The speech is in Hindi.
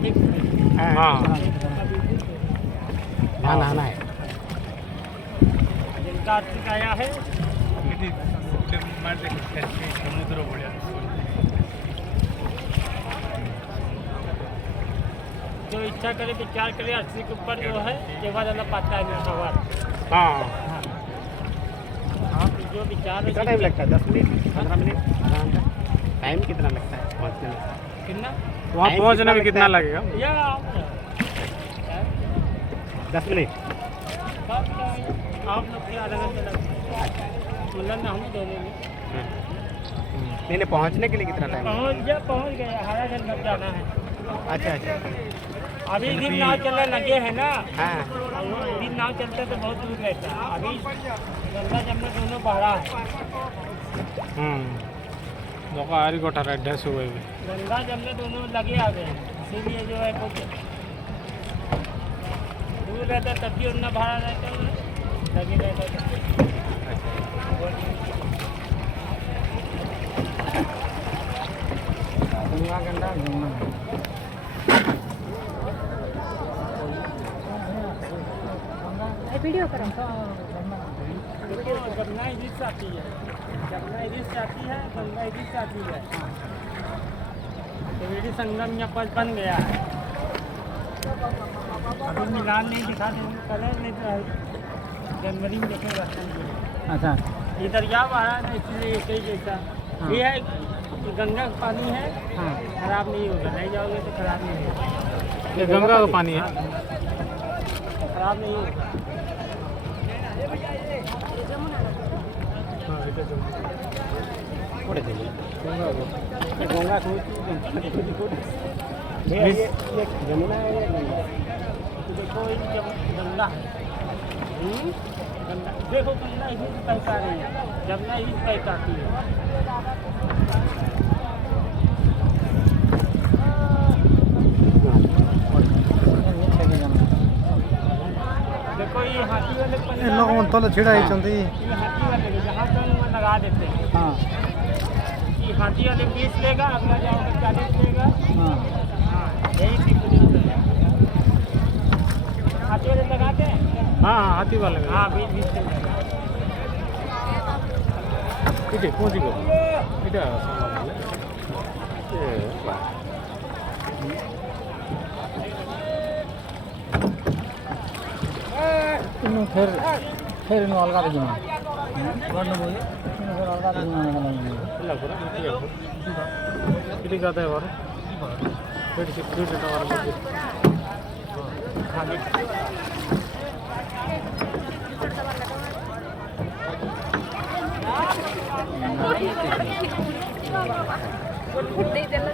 हाँ नहाना है। जिनका आर्थिक आया है समुद्र बढ़िया जो इच्छा करे विचार करे अस्सी के ऊपर जो है सेवा ज़्यादा पाता है मेरा सवाल। हाँ हाँ तो जो विचार कितना टाइम लगता है? 10 मिनट 15 मिनट आधा घंटा? टाइम कितना लगता है पहुँचने में? कितना वहाँ पहुँचने में कितना लगेगा? या 10 मिनट। आप लोग के आधा घंटा लगता है मतलब ना हम दोनों में नहीं पहुँचने के लिए कितना टाइम? पहुँच गए आधा घंटा जाना है। अच्छा अच्छा। अभी दिन नाव चलने लगे हैं ना। हाँ दिन नाव चलते तो बहुत दूर रहता है। अभी गंगा जमुना दोनों बहरा है। आरी गोटा एड्रेस हुए गंगा जमुना दोनों लगे आ गए हैं इसीलिए जो है कुछ दूर रहता तब भी उतना भाड़ा रहता है लगे रहता है। गंगा वीडियो करो। गंगा इधर से आती है गंगा इधर से आती है गंगा इधर से आती है। त्रिवेणी संगम यहाँ पर बन गया है। अभी मिलान नहीं दिखा देंगे कलर नहीं तो जनवरी में देखेगा। अच्छा ये दरिया बहा है इसलिए ऐसे ही जैसा ये है गंगा का पानी है। हाँ खराब नहीं होगा नहीं जाओगे तो खराब नहीं होगा। ये गंगा का पानी है। खराब नहीं होगा। गंगा जमुना है देखो ये गंगा है। गंगा देखो गंगा इसी से पैसा रही है जमुना इसी से पैसा आती है। देखो ये हाथी वाले तो छिड़ा ये हाथी वाले जहाँ तक वहाँ लगा देते हैं। हाँ ये हाथी वाले 20 लेगा अगला जाओगे 40 लेगा। हाँ हाँ यही हाथी वाले लगाते हैं। हाँ हाथी वाले हाँ 20 इटे पहुँच गए इटा ಇನ್ನು ಫೇರ್ ಇನ್ನು ಅಲ್ಗಾದ ಜನ ಬಣ್ಣ ಹೋಗಿ ಇನ್ನು ಫೇರ್ ಅಲ್ಗಾದ ಜನ ಇಲ್ಲ ಪೂರ ಇಲ್ಲಿಗೆ ಆದ ವಾರ ಇದೆಲ್ಲ